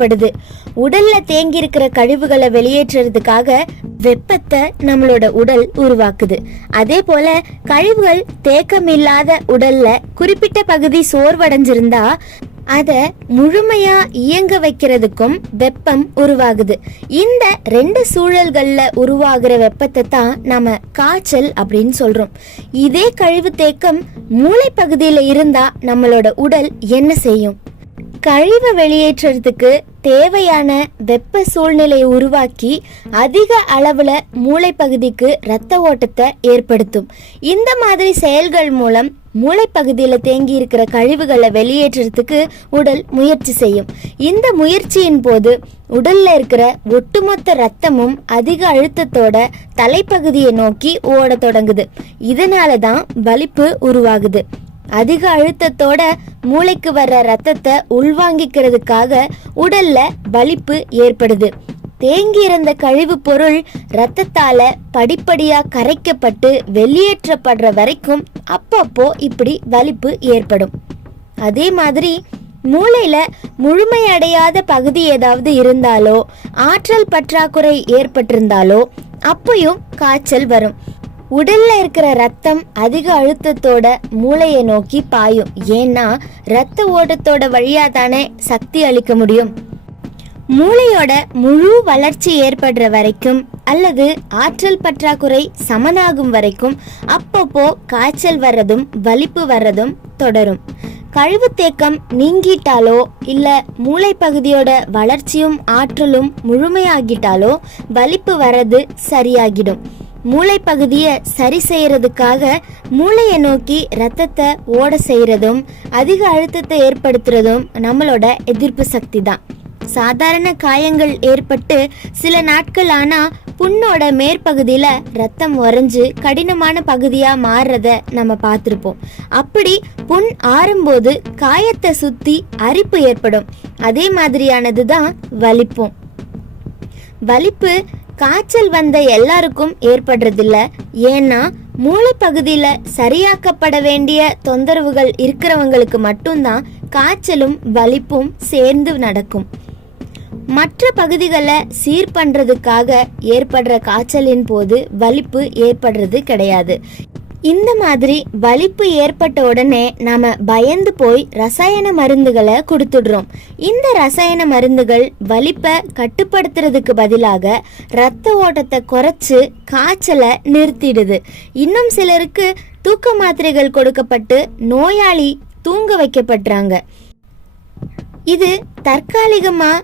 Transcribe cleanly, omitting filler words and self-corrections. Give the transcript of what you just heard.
படுது. உடல்ல தேங்கி இருக்கிற கழிவுகளை வெளியேற்றுறதுக்காக வெப்பத்தை நம்மளோட உடல் உருவாக்குது. அதே போல கழிவுகள் தேக்கமில்லாத உடல்ல குறிப்பிட்ட பகுதி சோர்வடைஞ்சிருந்தா அதை முழுமையா இயங்க வைக்கிறதுக்கும் வெப்பம் உருவாகுது. இந்த 2 சூழல்கள்ல உருவாகிற வெப்பத்தை தான் நாம காய்ச்சல் அப்படின்னு சொல்றோம். இதே கழிவு தேக்கம் மூளை பகுதியில இருந்தா நம்மளோட உடல் என்ன செய்யும்? கழிவை வெளியேற்றுறதுக்கு தேவையான வெப்ப சூழ்நிலையை உருவாக்கி அதிக அளவுல மூளை பகுதிக்கு இரத்த ஓட்டத்தை ஏற்படுத்தும். இந்த மாதிரி செயல்கள் மூலம் மூளை பகுதியில் தேங்கி இருக்கிற கழிவுகளை வெளியேற்றுறதுக்கு உடல் முயற்சி செய்யும். இந்த முயற்சியின் போது உடல்ல இருக்கிற ஒட்டுமொத்த ரத்தமும் அதிக அழுத்தத்தோட தலைப்பகுதியை நோக்கி ஓட தொடங்குது. இதனால தான் வலிப்பு உருவாகுது. அதிக அழுத்தத்தோட மூளைக்கு வர்ற ரத்தத்தை உள்வாங்கிக்கிறதுக்காக உடல்ல வலிப்பு ஏற்படுது. தேங்கி இருந்த கழிவு பொருள் ரத்தத்தால படிப்படியா கரைக்கப்பட்டு வெளியேற்றப்படுற வரைக்கும் அப்பப்போ இப்படி வலிப்பு ஏற்படும். அதே மாதிரி மூளையில முழுமையடையாத பகுதி ஏதாவது இருந்தாலோ ஆற்றல் பற்றாக்குறை ஏற்பட்டிருந்தாலோ அப்பயும் காய்ச்சல் வரும். உடல்ல இருக்கிற ரத்தம் அதிக அழுத்தத்தோட மூளையை நோக்கி பாயும். ஏன்னா ரத்த ஓட்டத்தோட வழியா தானே சக்தி அளிக்க முடியும். மூளையோட முழு வளர்ச்சி ஏற்படுற வரைக்கும் அல்லது ஆற்றல் பற்றாக்குறை சமனாகும் வரைக்கும் அப்பப்போ காய்ச்சல் வர்றதும் வலிப்பு வர்றதும் தொடரும். கழிவு தேக்கம் நீங்கிட்டாலோ இல்ல மூளை பகுதியோட வளர்ச்சியும் ஆற்றலும் முழுமையாகிட்டாலோ வலிப்பு வர்றது சரியாகிடும். மூளை பகுதியை சரி செய்யறதுக்காக மூளையை நோக்கி ரத்தத்தை ஓட செய்யறதும் அதிக அழுத்தத்தை ஏற்படுத்துறதும் நம்மளோட எதிர்ப்பு சக்தி தான். சாதாரண காயங்கள் ஏற்பட்டு சில நாட்கள் ஆனா புண்ணோட மேற்பகுதியில ரத்தம் உறைஞ்சு கடினமான பகுதியா மாறுறத நம்ம பார்த்திருப்போம். அப்படி புண் ஆறும்போது காயத்தை சுத்தி அரிப்பு ஏற்படும். அதே மாதிரியானது தான் வலிப்பும். வலிப்பு காய்ச்சல் வந்த எல்லாருக்கும் ஏற்படுறதில்ல. ஏன்னா மூளை பகுதியில சரியாக்கப்பட வேண்டிய தொந்தரவுகள் இருக்கிறவங்களுக்கு மட்டும்தான் காய்ச்சலும் வலிப்பும் சேர்ந்து நடக்கும். மற்ற பகுதிகளை சீர் பண்றதுக்காக ஏற்படுற காய்ச்சலின் போது வலிப்பு ஏற்படுறது கிடையாது. இந்த மாதிரி வலிப்பு ஏற்பட்ட உடனே நாம பயந்து போய் ரசாயன மருந்துகளை கொடுத்துடுறோம். இந்த ரசாயன மருந்துகள் வலிப்பை கட்டுப்படுத்துறதுக்கு பதிலாக இரத்த ஓட்டத்தை குறைச்சு காய்ச்சலை நிறுத்திடுது. இன்னும் சிலருக்கு தூக்க மாத்திரைகள் கொடுக்கப்பட்டு நோயாளி தூங்க வைக்கப்படுறாங்க. இது தற்காலிகமா